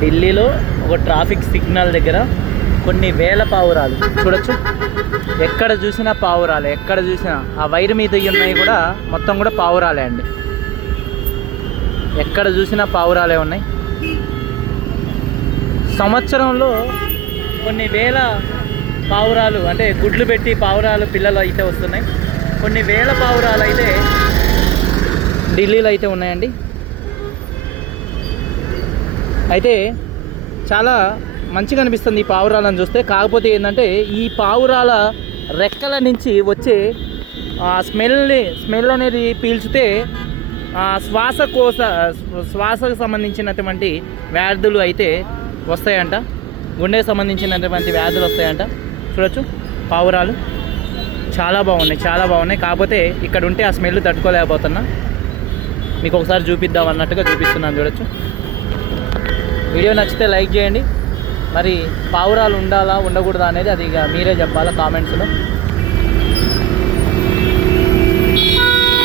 ఢిల్లీలో ఒక traffic signal దగ్గర కొన్ని వేల పావురాలు. చూడొచ్చు. ఎక్కడ చూసినా పావురాలే. ఎక్కడ చూసినా ఆ వైర్ మీద ఉన్నాయి కూడా మొత్తం కూడా పావురాలే అండి. ఎక్కడ చూసినా పావురాలే ఉన్నాయి. సంవత్సరంలో కొన్ని వేల పావురాలు అంటే గుడ్లు పెట్టి పావురాలు పిల్లలు అయితే వస్తున్నాయి. కొన్ని వేల పావురాలు అయితే ఢిల్లీలో అయితే ఉన్నాయండి. అయితే చాలా మంచిగా అనిపిస్తుంది ఈ పావురాలను చూస్తే. కాకపోతే ఏంటంటే ఈ పావురాల రెక్కల నుంచి వచ్చే ఆ స్మెల్ని స్మెల్ అనేది పీల్చితే ఆ శ్వాసకోశ శ్వాసకు సంబంధించినటువంటి వ్యాధులు అయితే వస్తాయంట. గుండెకు సంబంధించినటువంటి వ్యాధులు వస్తాయంట. చూడొచ్చు. పావురాలు చాలా బాగున్నాయి చాలా బాగున్నాయి. కాకపోతే ఇక్కడ ఉంటే ఆ స్మెల్ తట్టుకోలేకపోతున్నా. మీకు ఒకసారి చూపిద్దాం అన్నట్టుగా చూపిస్తున్నాను చూడొచ్చు. వీడియో నచ్చితే లైక్ చేయండి. మరి పావురాలు ఉండాలా ఉండకూడదా అనేది అది ఇక మీరే చెప్పాలా కామెంట్స్లో.